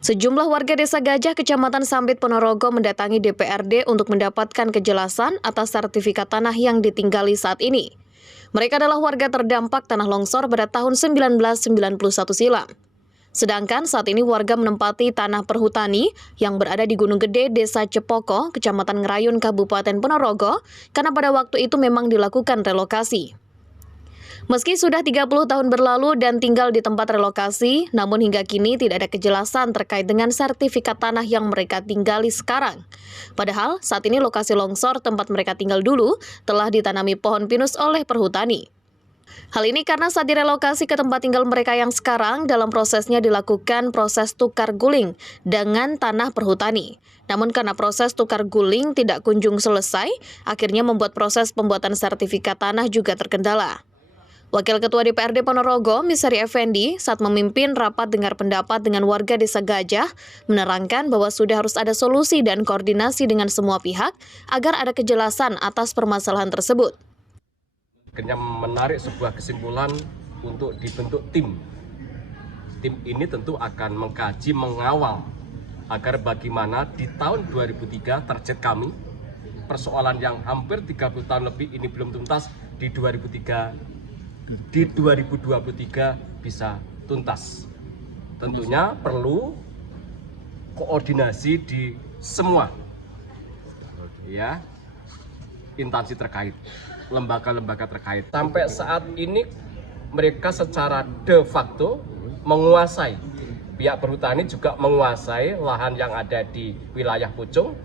Sejumlah warga Desa Gajah, Kecamatan Sambit, Ponorogo mendatangi DPRD untuk mendapatkan kejelasan atas sertifikat tanah yang ditinggali saat ini. Mereka adalah warga terdampak tanah longsor pada tahun 1991 silam. Sedangkan saat ini warga menempati tanah perhutani yang berada di Gunung Gede, Desa Cepoko, Kecamatan Ngerayun, Kabupaten Ponorogo, karena pada waktu itu memang dilakukan relokasi. Meski sudah 30 tahun berlalu dan tinggal di tempat relokasi, namun hingga kini tidak ada kejelasan terkait dengan sertifikat tanah yang mereka tinggali sekarang. Padahal saat ini lokasi longsor tempat mereka tinggal dulu telah ditanami pohon pinus oleh perhutani. Hal ini karena saat direlokasi ke tempat tinggal mereka yang sekarang, dalam prosesnya dilakukan proses tukar guling dengan tanah perhutani. Namun karena proses tukar guling tidak kunjung selesai, akhirnya membuat proses pembuatan sertifikat tanah juga terkendala. Wakil Ketua DPRD Ponorogo, Misari Effendi, saat memimpin rapat dengar pendapat dengan warga Desa Gajah, menerangkan bahwa sudah harus ada solusi dan koordinasi dengan semua pihak agar ada kejelasan atas permasalahan tersebut. Akhirnya menarik sebuah kesimpulan untuk dibentuk tim. Tim ini tentu akan mengkaji, mengawal agar bagaimana di tahun 2003 target kami, persoalan yang hampir 30 tahun lebih ini belum tuntas di 2023 bisa tuntas. Tentunya perlu koordinasi di semua instansi terkait, lembaga-lembaga terkait. Sampai saat ini mereka secara de facto menguasai, pihak perhutani juga menguasai lahan yang ada di wilayah Pucung.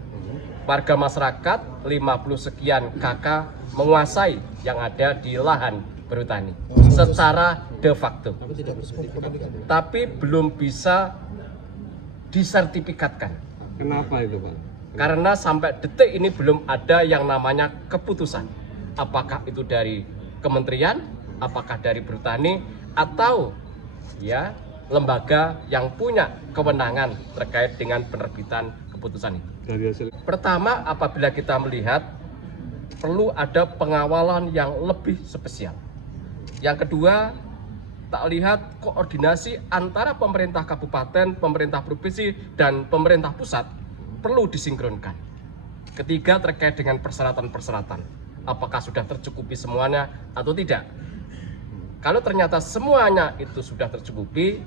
Warga masyarakat 50 sekian KK menguasai yang ada di lahan perhutani secara de facto, tapi belum bisa disertifikatkan. Kenapa itu, Pak? Karena sampai detik ini belum ada yang namanya keputusan. Apakah itu dari kementerian, apakah dari perhutani, atau lembaga yang punya kewenangan terkait dengan penerbitan keputusan itu. Pertama, apabila kita melihat perlu ada pengawalan yang lebih spesial. Yang kedua, tak lihat koordinasi antara pemerintah kabupaten, pemerintah provinsi, dan pemerintah pusat perlu disinkronkan. Ketiga, terkait dengan persyaratan-persyaratan. Apakah sudah tercukupi semuanya atau tidak? Kalau ternyata semuanya itu sudah tercukupi,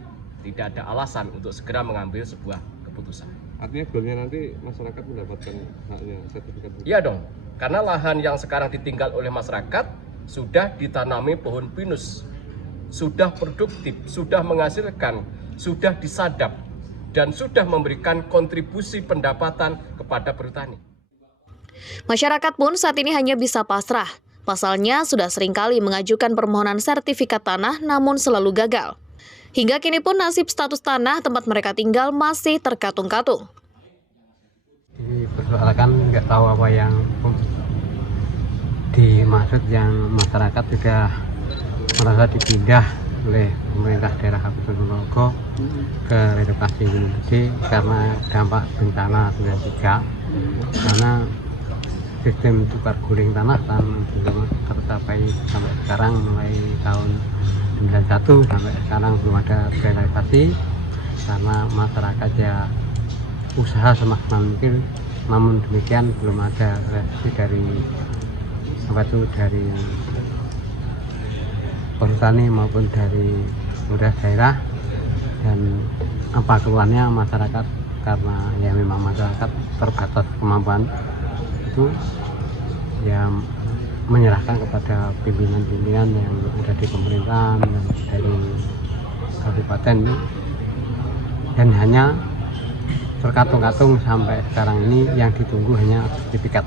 tidak ada alasan untuk segera mengambil sebuah keputusan. Artinya goalnya nanti masyarakat mendapatkan haknya sertifikat? Iya dong, karena lahan yang sekarang ditinggal oleh masyarakat sudah ditanami pohon pinus, sudah produktif, sudah menghasilkan, sudah disadap, dan sudah memberikan kontribusi pendapatan kepada perhutani. Masyarakat pun saat ini hanya bisa pasrah. Pasalnya sudah seringkali mengajukan permohonan sertifikat tanah namun selalu gagal. Hingga kini pun nasib status tanah tempat mereka tinggal masih terkatung-katung. Dipersoalkan nggak tahu apa yang dimaksud, yang masyarakat sudah merasa dipindah oleh pemerintah daerah Kabupaten Ponorogo ke relokasi Gunung Gede karena dampak bencana 93, karena sistem tukar guling tanah kan belum tercapai sampai sekarang, mulai tahun 91 sampai sekarang belum ada realisasi karena masyarakat usaha semaksimal mungkin, namun demikian belum ada realisasi dari perhutani maupun dari pemerintah daerah. Dan apa keluhannya masyarakat, karena memang masyarakat terbatas kemampuan itu menyerahkan kepada pimpinan-pimpinan yang ada di pemerintahan dan dari kabupaten, dan hanya terkatung-katung sampai sekarang ini. Yang ditunggu hanya sertifikat.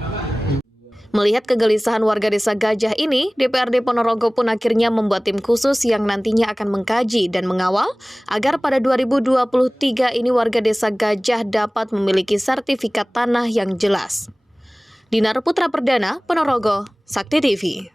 Melihat kegelisahan warga Desa Gajah ini, DPRD Ponorogo pun akhirnya membuat tim khusus yang nantinya akan mengkaji dan mengawal agar pada 2023 ini warga Desa Gajah dapat memiliki sertifikat tanah yang jelas. Dinar Putra Perdana, Ponorogo, Sakti TV.